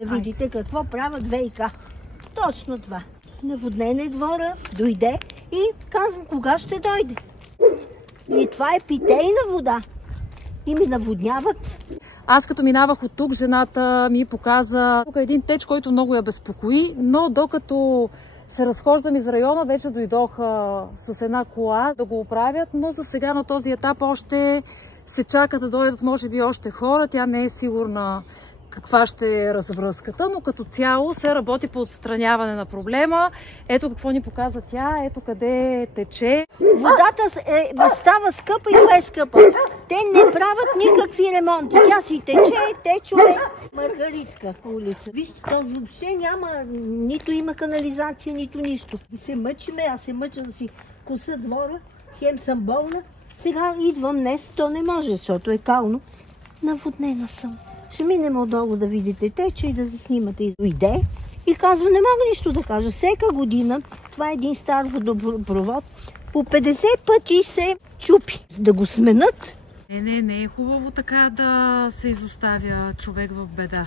Да видите какво правят ВиК. Точно това. Наводнен е двора, дойде и казвам кога ще дойде. И това е питейна вода. И ми наводняват. Аз като минавах от тук, жената ми показа тук един теч, който много я безпокои, но докато се разхождам из района, вече дойдох с една кола да го оправят, но за сега на този етап още се чака да дойдат може би още хора. Тя не е сигурна каква ще е развръзката, но като цяло се работи по отстраняване на проблема. Ето какво ни показа тя, ето къде тече. Водата става скъпа и това е скъпа. Те не правят никакви ремонти. Тя си тече, течове. Маргаритка улица. Вижте, то въобще няма, нито има канализация, нито нищо. И се мъчиме, аз се мъча да си коса двора, хем съм болна. Сега идвам днес, то не може, защото е кално. Наводнена съм. Ще минем отдолу да видите тече и да се снимате. И дойде и казва, не мога нищо да кажа. Всека година, това е един стар водопровод, по 50 пъти се чупи. Да го сменят. Не е хубаво така да се изоставя човек в беда.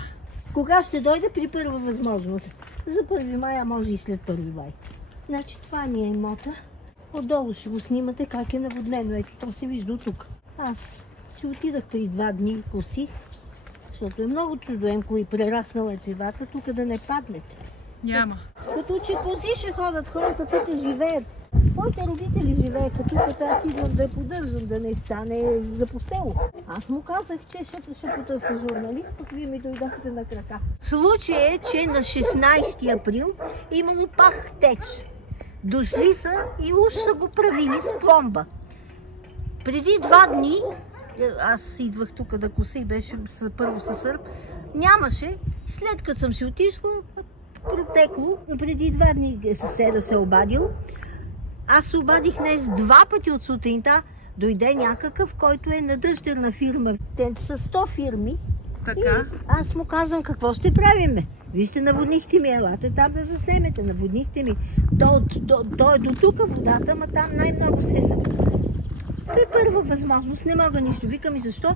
Кога ще дойде? При първа възможност. За 1 май, а може и след 1 май. Значи това ми е имота. Отдолу ще го снимате как е наводнено. Ето, то се вижда от тук. Аз си отидах при 2 дни, косих, защото е много чудоемко и прераснала е тревата, тук да не паднете. Няма. Като че кози ще ходят, хората тук живеят. Моите родители живееха тук, аз идвам да я поддържам, да не стане запустело. Аз му казах, че ще потърся журналист, пък вие ми дойдохте на крака. Случай е, че на 16 април имало пак теч. Дошли са и уж са го правили с пломба. Преди 2 дни, аз идвах тук да коса и беше първо със сърп, нямаше. След като съм си отишла, протекло. Преди 2 дни съседа се обадил. Аз се обадих днес 2 пъти от сутринта. Дойде някакъв, който е на дъщерна фирма. Те са 100 фирми. Така. И аз му казвам, какво ще правиме? Вижте, наводнихте ми, елате там да заснемете, наводнихте ми. То е до тук водата, ама там най-много се събира. При първа възможност не мога нищо. Викам и защо?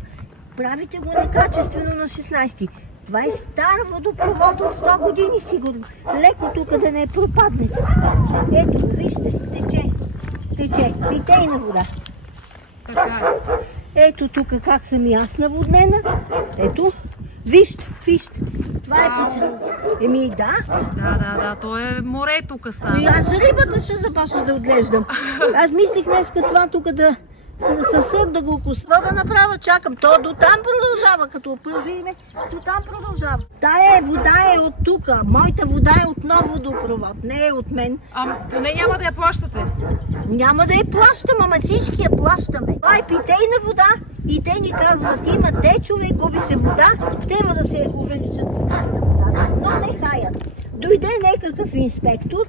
Правите го некачествено на 16. Това е стар водопровод от 100 години сигурно. Леко тук да не пропаднете. Ето, вижте, тече. Питейна вода. Така е. Ето тук как съм и аз наводнена. Ето, вижте. Това е пече. Еми да. Да, то е море тук стана. И аз рибата ще започна да отглеждам. Аз мислих днеска това тук да съсед да го коства да направя, чакам. То до там продължава, като видиме, до там продължава. Тая вода е от тук, моята вода е от нов водопровод, не е от мен. Поне няма да я плащате? Няма да я плащам, ама всички я плащаме. Това е питейна вода и те ни казват, има течове, губи се вода, трябва да се увеличат цената на водата, но не хаят. Дойде някакъв инспектор,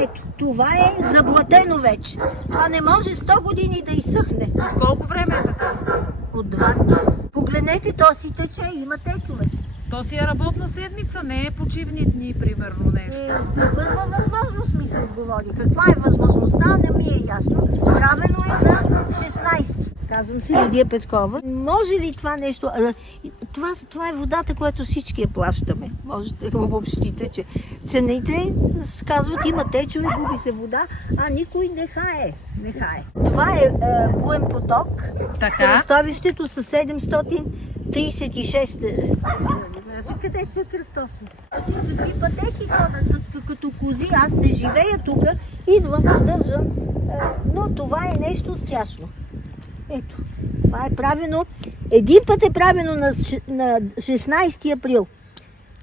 ето, това е заблатено вече. Това не може 100 години да изсъхне. Колко време е така? От 2 дни. Погледнете, то си тече, има течове. То си е работна седмица, не е почивни дни, примерно нещо. Първа възможност ми се отговори. Каква е възможността, не ми е ясно. Правено е на 16. Казвам се Лидия Петкова. Може ли това нещо? Това е водата, която всички я плащаме. Можете да обобщите, че цените казват, има течове, губи се вода, а никой не хае. Това е Буен поток. Кръстовището с 736. Къде се кръстосва? Какви пътеки ходят като кози? Аз не живея тук, идвам да държам, но това е нещо страшно. Ето, това е правено, един път е правено на 16 април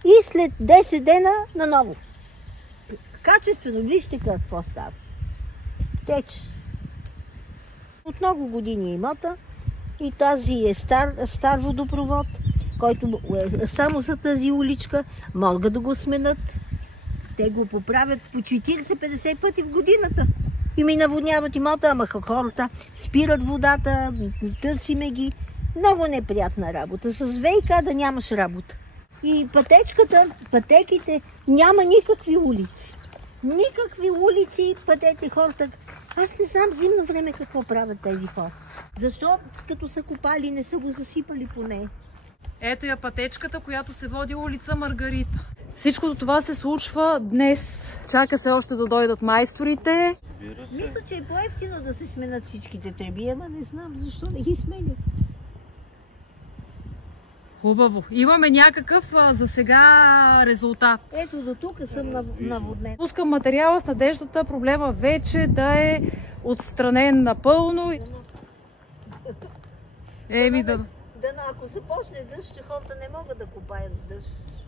и след 10 дена наново. Качествено, вижте какво става. Теч. От много години имота и тази е стар водопровод, който е само за тази уличка, могат да го сменят. Те го поправят по 40-50 пъти в годината. И ми наводняват имота, ама хората спират водата, търсиме ги. Много неприятна работа. С ВиК да нямаш работа. И пътеките, няма никакви улици. Никакви улици, пътете хората. Аз не знам зимно време какво правят тези хора. Защо като са копали, не са го засипали поне? Ето я пътечката, която се води улица Маргарита. Всичко това се случва днес. Чака се още да дойдат майсторите. Мисля, че е по-ефтино да се сменят всичките треби, ама не знам защо не ги сменят. Хубаво. Имаме някакъв за сега резултат. Ето до тук съм наводнен. Пускам материала с надеждата проблема вече да е отстранен напълно. Еми да... Ако се почне дъжд, че хората не могат да копаят дъжд.